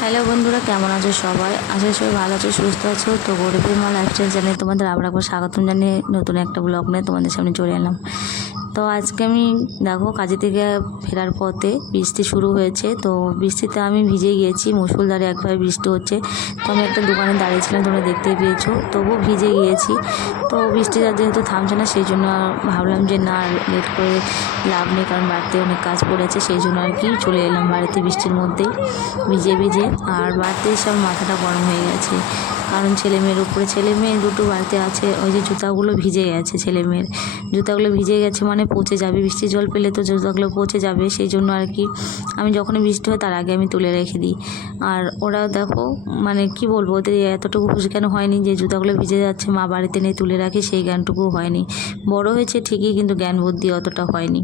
Hello বন্ধুরা, কেমন আছো সবাই? আশা সবাই ভালো আছো, সুস্থ আছো। তো গরিবের মাল লাইফস্টাইল চ্যানেল তোমাদের আবার একবার স্বাগতম জানিয়ে নতুন একটা ব্লগ নিয়ে তোমাদের সামনে চলে এলাম। তো আজকে আমি দেখো কাজে থেকে ফেরার পথে বৃষ্টি শুরু হয়েছে। তো বৃষ্টিতে আমি ভিজে গিয়েছি, মুসুলধারে একবার বৃষ্টি হচ্ছে। তো আমি একটা দোকানে দাঁড়িয়েছিলাম তোমরা দেখতে পেয়েছ। তবুও ভিজে গিয়েছি। তো বৃষ্টিটা যেহেতু থামছে না, সেই জন্য ভাবলাম যে না লেট করে লাভ নেই, কারণ বাড়িতে অনেক কাজ পড়েছে, সেই জন্য আর কি চলে এলাম বাড়িতে বৃষ্টির মধ্যেই, ভিজে ভিজে। আর বাড়িতে আমার মাথাটা গরম হয়ে গেছে। কারণ ছেলে মেয়ের উপরে, ছেলে মেয়ে দুটো বাড়িতে আছে, ওই যে জুতাগুলো ভিজে গেছে ছেলে মেয়ের। জুতাগুলো ভিজে গেছে মানে পচে যাবে, বৃষ্টির জল পেলে তো জুতাগুলো পচে যাবে, সেই জন্য আর কি আমি যখনই বৃষ্টি হয় তার আগে আমি তুলে রেখে দিই। আর ওরা দেখো মানে কি বলব, ওদের এতটুকু খুশি কেন হয়নি যে জুতাগুলো ভিজে যাচ্ছে, মা বাড়িতে নেই, তুলে রাখি, সেই জ্ঞানটুকু হয়নি। বড় হয়েছে ঠিকই, কিন্তু জ্ঞান বুদ্ধি অতটা হয়নি।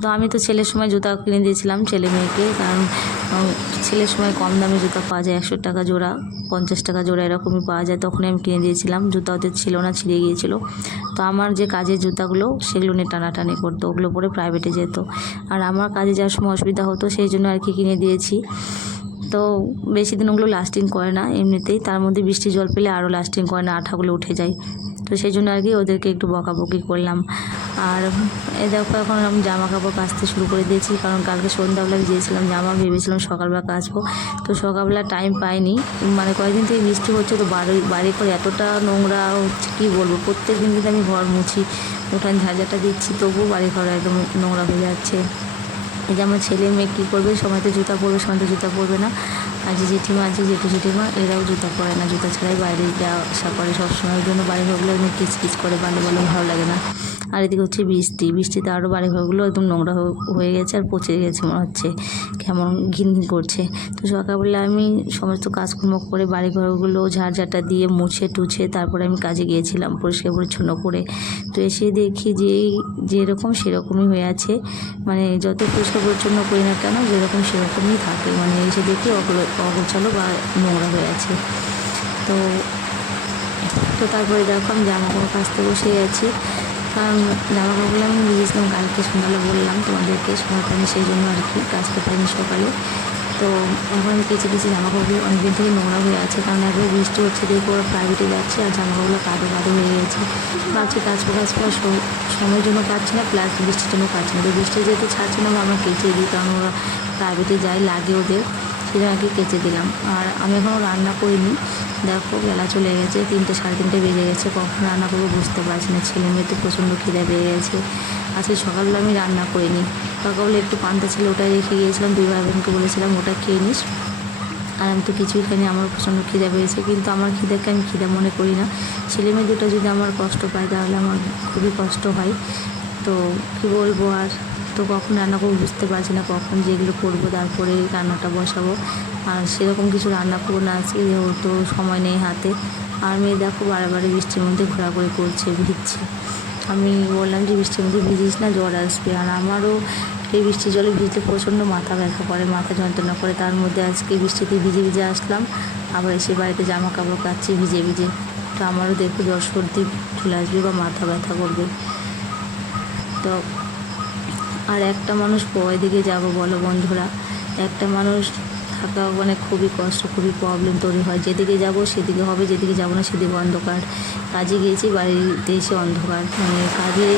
তো আমি তো ছেলের সময় জুতা কিনে দিয়েছিলাম, ছেলে মেয়েকে, কারণ উম, ছেলের সময় কম দামে জুতা পাওয়া যায় একশো টাকা জোড়া পঞ্চাশ টাকা জোড়া এরকমই পাওয়া যায়। তখনই আমি কিনে দিয়েছিলাম জুতা ওদের ছিল না ছিঁড়ে গিয়েছিল। তো আমার যে কাজের জুতাগুলো সেগুলো নিয়ে টানাটানি করতো ওগুলো পরে প্রাইভেটে যেত। আর আমার কাজে যাওয়ার সময় অসুবিধা হতো সেই জন্য আর কি কিনে দিয়েছি। তো বেশি দিন ওগুলো লাস্টিং করে না এমনিতেই। তার মধ্যে বৃষ্টি জল পেলে আরও লাস্টিং করে না আঠাগুলো উঠে যায়। তো সেই জন্য আর কি ওদেরকে একটু বকাবকি করলাম। আর এ দেখো এখন আমি জামা কাপড় কাচতে শুরু করে দিয়েছি, কারণ কালকে সন্ধ্যাবেলা গিয়েছিলাম জামা, ভেবেছিলাম সকালবেলা কাচবো। তো সকালবেলা টাইম পাইনি মানে কয়েকদিন থেকে বৃষ্টি হচ্ছে, তো বাড়ি বাড়ি করে এতটা নোংরা হচ্ছে, কী বলব? প্রত্যেক দিন কিন্তু আমি ঘর মুছি উঠান ঝাঁঝাটা দিচ্ছি, তবুও বাড়ি ঘর একদম নোংরা হয়ে যাচ্ছে। এই যে আমার ছেলে মেয়ে কী করবে? সময় তো জুতা পরবে সময় তো জুতা পরবে না। যে জেঠিমা আছে জেঠু জেঠিমা এরাও জুতা পরে না, জুতা ছাড়াই বাইরে যাওয়া আসা করে সবসময় ওই জন্য বাড়ি ঘরগুলো এমনি কিচকিচ করে, বালো বালো ভালো লাগে না। আর এদিকে হচ্ছে বৃষ্টি, বৃষ্টিতে আরও বাড়ি ঘরগুলো একদম নোংরা হয়ে- গেছে আর পচে গেছে মনে হচ্ছে, কেমন ঘিন ঘিন করছে। তো সকালবেলা আমি সমস্ত কাজকর্ম করে বাড়ি ঘরগুলো ঝাড়ঝাটা দিয়ে মুছে টুছে তারপরে আমি কাজে গিয়েছিলাম পরিষ্কার পরিচ্ছন্ন করে। তো এসে দেখি যে যেরকম সেরকমই হয়ে আছে মানে যত পরিষ্কার পরিচ্ছন্ন করি না কেন, যেরকম সেরকমই থাকে। মানে এসে দেখি অগলো অগোছালো বা নোংরা হয়ে আছে। তো তো তারপরে দেখো আমি জামা কাপড় কাচতে বসে গেছি কারণ জামা আমি ভিজেছিলাম কালকে সকালে বললাম তোমাদেরকে পাইনি সেই জন্য আর কি কাচতে পারিনি সকালে। তো এখন আমি কেচে কেচে জামা কাপড়গুলো অনেকদিন থেকে নোংরা হয়ে আছে। কারণ একবার বৃষ্টি হচ্ছে দেখে ওরা প্রাইভেটে যাচ্ছে আর জামা কাপড়গুলো কাদো কাদো হয়ে গেছে। ভাবছি কাচবো কাচবো আর সময়ের জন্য পাচ্ছি না প্লাস বৃষ্টির জন্য পাচ্ছি না। তো বৃষ্টি যেহেতু ছাড়ছে না আমরা কেচে দিই। কারণ ওরা প্রাইভেটে যায়, লাগে ওদের। সেটা আর কি কেচে দিলাম। আর আমি এখনও রান্না করিনি। দেখো, বেলা চলে গেছে, তিনটে সাড়ে তিনটে বেজে গেছে। কখন রান্না করব বুঝতে পারছি না। ছেলে মেয়ে তো প্রচণ্ড খিদে পেয়ে গেছে। আজকে সকালবেলা আমি রান্না করিনি। সকালবেলা একটু পান্তা ছিল, ওটাই রেখে গিয়েছিলাম। দুই ভাই বোনকে বলেছিলাম, ওটা খেয়ে নিস। আর আমি তো কিছুই খাইনি আমার প্রচণ্ড খিদে পেয়েছে। কিন্তু আমার খিদেকে আমি খিদে মনে করি না। ছেলে মেয়ে দুটো যদি আমার কষ্ট পায়, তাহলে আমার খুবই কষ্ট হয়। তো কী বলব আর? তো কখন রান্না করব বুঝতে পারছি না, কখন যেগুলো করব তারপরে রান্নাটা বসাবো। আর সেরকম কিছু রান্না করব না আজকে তো সময় নেই হাতে। আর মেয়ে দেখো বারে বৃষ্টির মধ্যে ঘোরাঘুরি করছে, ভিজছে। আমি বললাম যে বৃষ্টির মধ্যে ভিজিস না জ্বর আসবে। আর আমারও এই বৃষ্টির জলে ভিজলে প্রচণ্ড মাথা ব্যথা করে, মাথা যন্ত্রণা করে। তার মধ্যে আজকে বৃষ্টিতে ভিজে ভিজে আসলাম, আবার এসে বাড়িতে জামা কাপড় কাচ্ছি, ভিজে ভিজে। তো আমারও দেখো জ্বর সর্দি চলে আসবে বা মাথা ব্যথা করবে। তো আর একটা মানুষ কয় দিকে যাব বলো বন্ধুরা। একটা মানুষ থাকা মানে খুবই কষ্ট, খুবই প্রবলেম তৈরি হয়। যেদিকে যাব সেদিকে হবে, যেদিকে যাব না সেদিকে অন্ধকার। কাজে গিয়েছি, বাড়িতে এসে অন্ধকার। মানে কাজে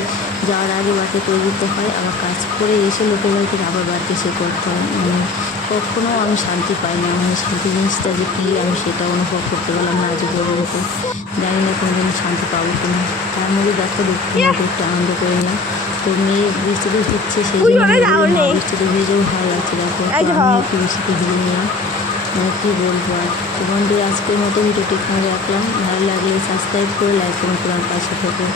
যাওয়ার আগে বাড়িতে করে দিতে হয়, আবার কাজ করে এসে লোকের বাড়িতে আবার বাড়িতে এসে করতে হয়। মানে কখনও আমি শান্তি পাই না মানে শান্তি জিনিসটা যে কী, আমি সেটা অনুভব করতে পারলাম না আজ পর্যন্ত। জানি না কোনো দিন শান্তি পাবো কিনা। তার মধ্যে দেখো মধ্যে একটু আনন্দ করে নিই তো মেয়ে বৃষ্টিতে ভিজছে সেই বৃষ্টিতে ভিজেও ভালো লাগছে দেখো। একটু বৃষ্টিতে ভিজে নিলাম। আর কী বলব আর? তো বন্ধু আজকের মতো ভিডিওটি এখানে রাখলাম। ভালো লাগলে সাবস্ক্রাইব করে লাইক করুন তোমার পাশে থেকে।